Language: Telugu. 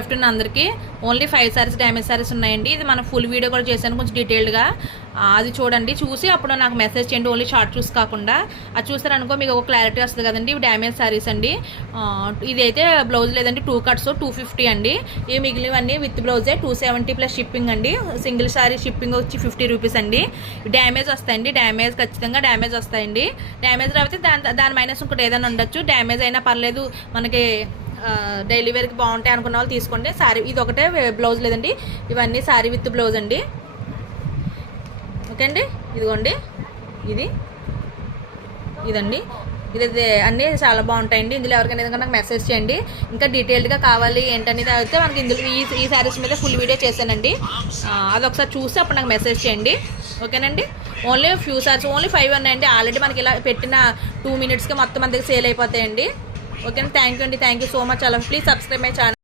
ఆఫ్టర్నూన్ అందరికీ ఓన్లీ 5 సారీస్ డ్యామేజ్ సారీస్ ఉన్నాయండి. ఇది మన ఫుల్ వీడియో కూడా చేశాను కొంచెం డీటెయిల్డ్గా. అది చూడండి, చూసి అప్పుడు నాకు మెసేజ్ చేయండి. ఓన్లీ షార్ట్ చూసి కాకుండా అది చూస్తారనుకో మీకు ఒక క్లారిటీ వస్తుంది కదండి. ఇవి డ్యామేజ్ సారీస్ అండి. ఇదైతే బ్లౌజ్ లేదండి, 2 కట్స్ 250 అండి. ఇవి మిగిలినవన్నీ విత్ బ్లౌజే 270 ప్లస్ షిప్పింగ్ అండి. సింగిల్ సారీ షిప్పింగ్ వచ్చి 50 రూపీస్ అండి. డ్యామేజ్ వస్తాయండి, డ్యామేజ్ ఖచ్చితంగా డ్యామేజ్ వస్తాయండి. డ్యామేజ్ రాకపోతే దాని మైనస్ ఇంకోటి ఏదైనా ఉండొచ్చు. డ్యామేజ్ అయినా పర్లేదు, మనకి డైలీ వేర్కి బాగుంటాయి అనుకున్న వాళ్ళు తీసుకోండి. శారీ ఇది ఒకటే బ్లౌజ్ లేదండి, ఇవన్నీ శారీ విత్ బ్లౌజ్ అండి. ఓకే అండి, ఇదిగోండి ఇదండి. ఇది అన్నీ చాలా బాగుంటాయండి. ఇందులో ఎవరికైనా ఏదైనా నాకు మెసేజ్ చేయండి. ఇంకా డీటెయిల్డ్గా కావాలి ఏంటనేది అయితే మనకి ఇందులో ఈ శారీస్ మీద ఫుల్ వీడియో చేశానండి. అది ఒకసారి చూసి అప్పుడు నాకు మెసేజ్ చేయండి. ఓకేనండి. ఓన్లీ ఫ్యూ సారీస్, ఓన్లీ 5 ఉన్నాయండి. ఆల్రెడీ మనకి ఇలా పెట్టిన 2 మినిట్స్కి మొత్తం అందరికి సేల్ అయిపోతాయండి. ఓకే, థ్యాంక్ యూ అండి. Thank you so much. అలా ప్లీజ్ సబ్స్క్రైబ్ మై ఛానల్.